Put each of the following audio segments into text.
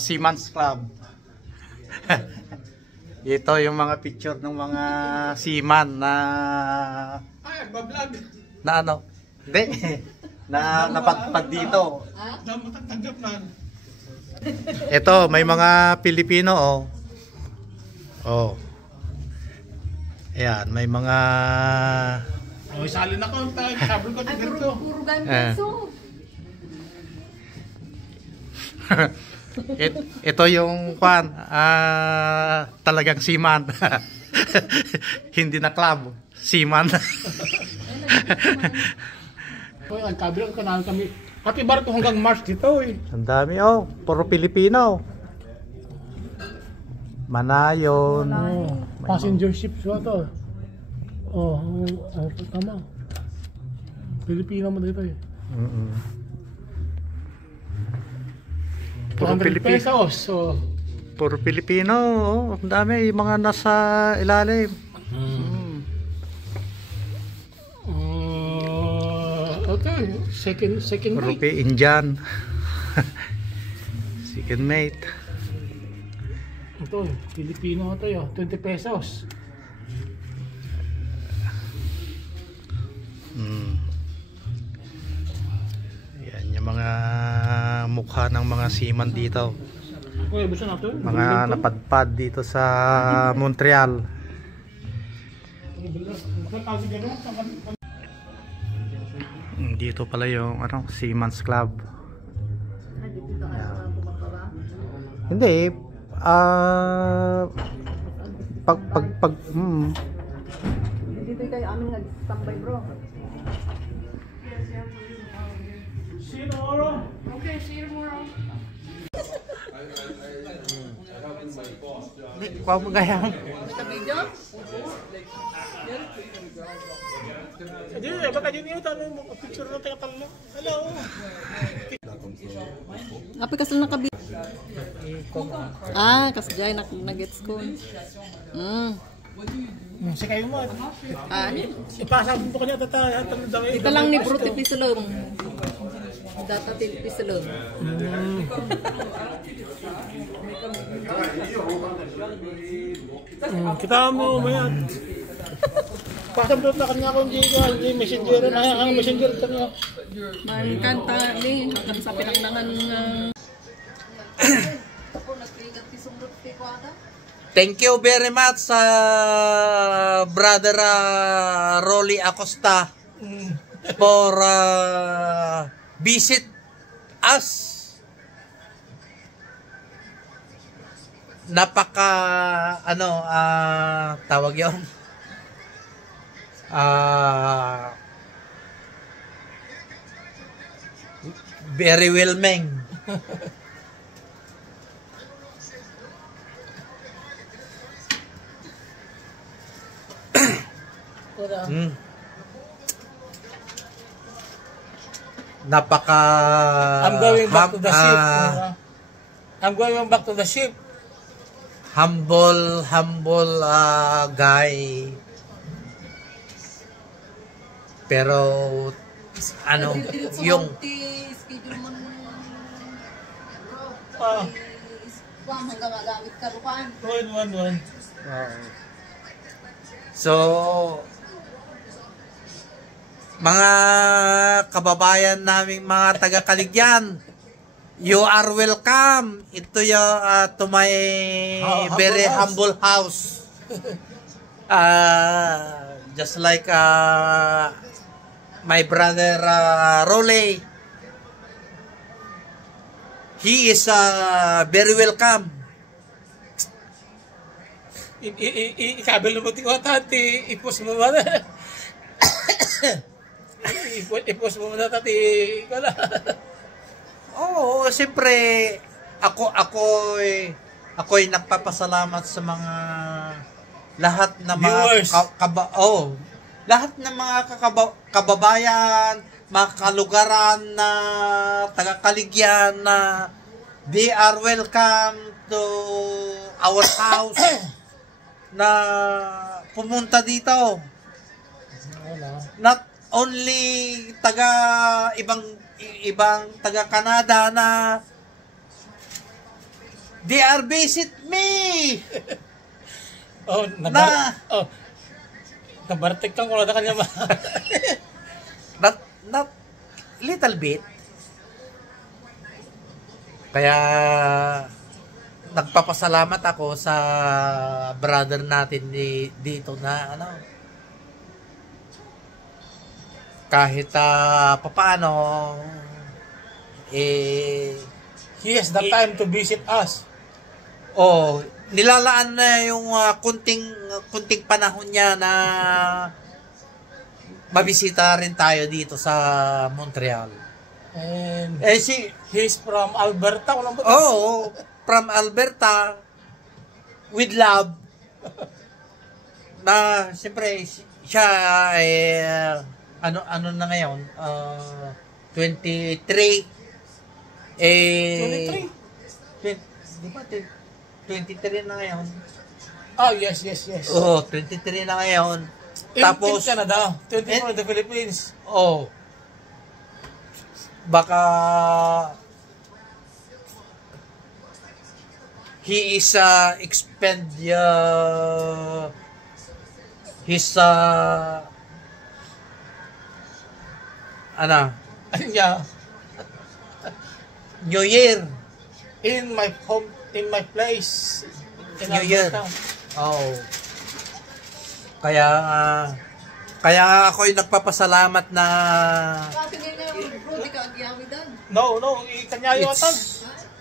Seaman's Club. Ito yung mga picture ng mga seaman na ano? Hindi. Na napadpad dito. Ito, may mga Pilipino oh. Oh. Ayan, may mga sali na ko, sabol ko dito. Puro ganito. Ito yung kwan, talagang seaman. Hindi na club, seaman. Ang kabilang kanal kami. Pati barko hanggang March dito eh. Ang dami oh, puro Pilipino. Manayon. Passenger ship siya to. Tama. Pilipino mo dito eh. Puro Pilipino. Pesos. So. Puro Pilipino, oh. Ang dami, yung mga nasa ilalim. Okay, second Puro mate. Indian. Second mate. Ito, Pilipino ito yun, 20 pesos. Yan yung mga mukha ng mga seaman dito. Mga napadpad dito sa Montreal. Dito pala yung ano, Seaman's Club. Hindi pag Dito kayo aming nag-tambay bro. See you tomorrow. Okay, see you tomorrow. kuha mo gaya. Naka-video? Hindi, baka dyan yun, tanong mo, picture na tayo pala. Hello. Api kasi naka-video. Kasjay, nag-gets ko. Si kayo mo. Ano? Ipasabot ko niya tatay. Ito lang ni Bro Tipisulong. Data Tipisulong. Kita mo mayan. Pasabot na kanya kung di messenger na ang messenger kanya. Man kanta ni kan sa pinangdangan ako nagpigat ti sumrot ti kwada. Thank you very much sa brother Rolly Acosta for visit us. Napaka ano tawag 'yon. Very whelming. Napaka I'm going back to the ship. I'm going back to the ship. Humble guy. Pero ano yung schedule mo hanggang magamit ka rukan. One. So mga kababayan naming mga taga-Caligyan, you are welcome. Ito yung to my very humble house. Just like my brother Rolly, he is very welcome. Ikabel mo tingko tati, ipos mo ba na? Ipos mo na tati, kala. Oo, siyempre ako'y nagpapasalamat sa mga lahat na mga lahat ng mga kababayan, mga kalugaran na taga-Caligyan na they are welcome to our house na pumunta dito. Not only taga ibang taga-Canada na they are visit me. Oh, nabartik kang wala kanya ba? Not little bit. Kaya nagpapasalamat ako sa brother natin dito na ano, kahit papaano He has the time to visit us. nilalaan na yung kunting panahon niya na mabisita rin tayo dito sa Montreal. And He's from Alberta. from Alberta with love. Na siyempre siya ano na ngayon 23 di ba 23 na ngayon? Oh, yes. 23 na ngayon. Tapos in Canada, 24 in the Philippines. Baka he is expend his Yeah, New Year. in my home, in my place in New Year. Alberta. Kaya ako'y nagpapasalamat na Bakit nga yung bro, di ka agyamidan? No, ikanyayo It's- atan.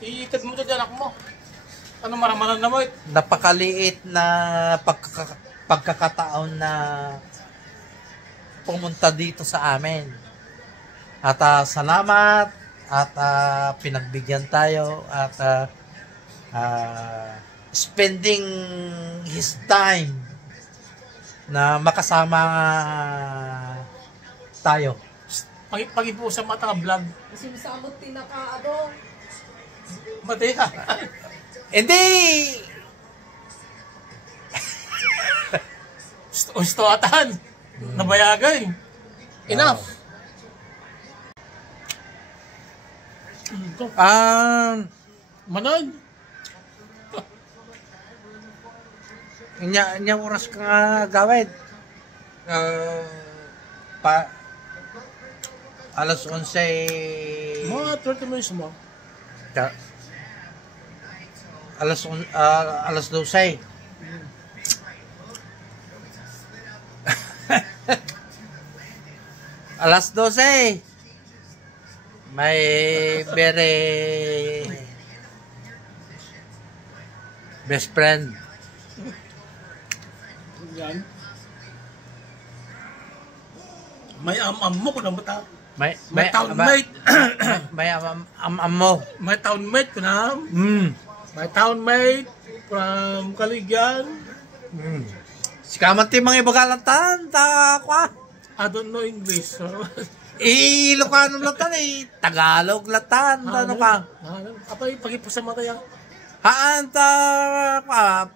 Iitid mo to dyan anak mo. Ano maramanan na mo it? napakaliit na pagkakataon na pumunta dito sa amin. At salamat at pinagbigyan tayo at spending his time na makasama tayo. Pag-ipo sa mata nga vlog. Kasi masamot tinaka, Mati ha. Hindi! Gusto atan. Nabayagay. Enough. Manood. Inya oras ka nga gawid. Alas 11. Mga 30 minutes mo. Alas 12. Alas 12. May very best friend. Yan. May mo ko na bata. May townmate. may mo. May townmate ko na. My townmate from Kaligyan. Si kamanti mga ibagalatan ta kwa. I don't know English. So. Ilocano latan Tagalog latan ano ka? Apay pagipo sa mata yan. Haan ta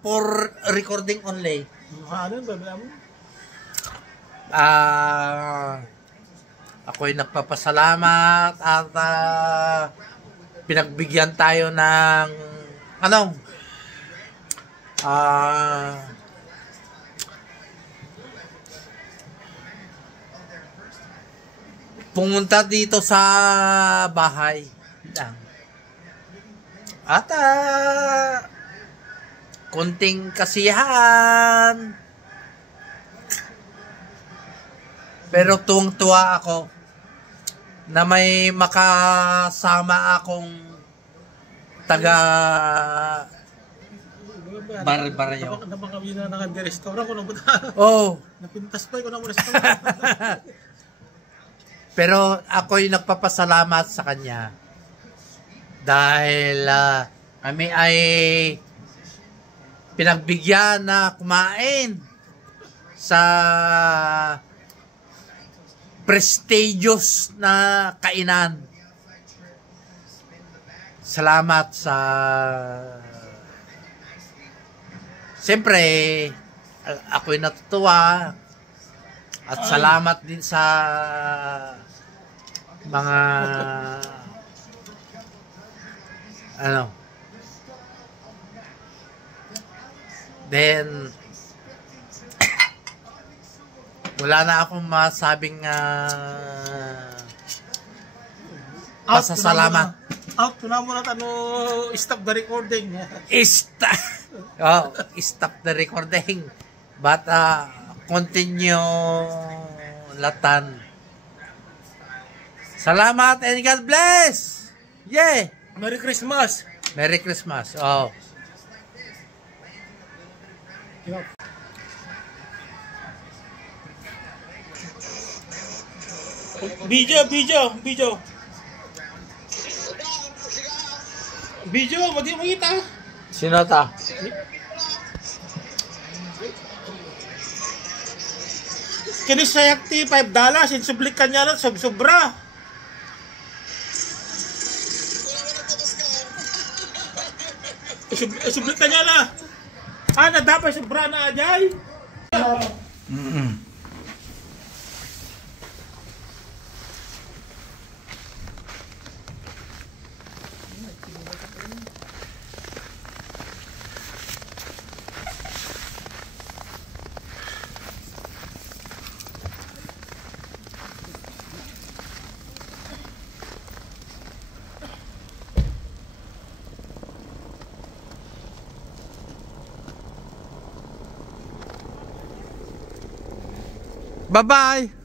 for recording only. Ano ba mo? Ako'y nagpapasalamat at pinagbigyan tayo ng pumunta dito sa bahay at konting kasiyahan, pero tuwang-tuwa ako na may makasama akong taga Barayo. Napang kami na naka-restaurant ko na ba? Napintas pa ko na mo restaurant. Pero ako'y nagpapasalamat sa kanya dahil kami ay pinagbigyan na kumain sa prestigious na kainan. Salamat sa siyempre ako'y natutuwa at salamat din sa mga ano. Then wala na akong masabing pasasalamat. Out, tuna mo na stop the recording. Stop the recording. But continue latan. Salamat and God bless. Yeah. Merry Christmas. Merry Christmas. Oh. Video. Video, madi mo kita. Sino ta? Kini sayakti $5 insublik kanya lang sobra. Isublik kanya lang. Na dapat sobra na ajay. Bye-bye!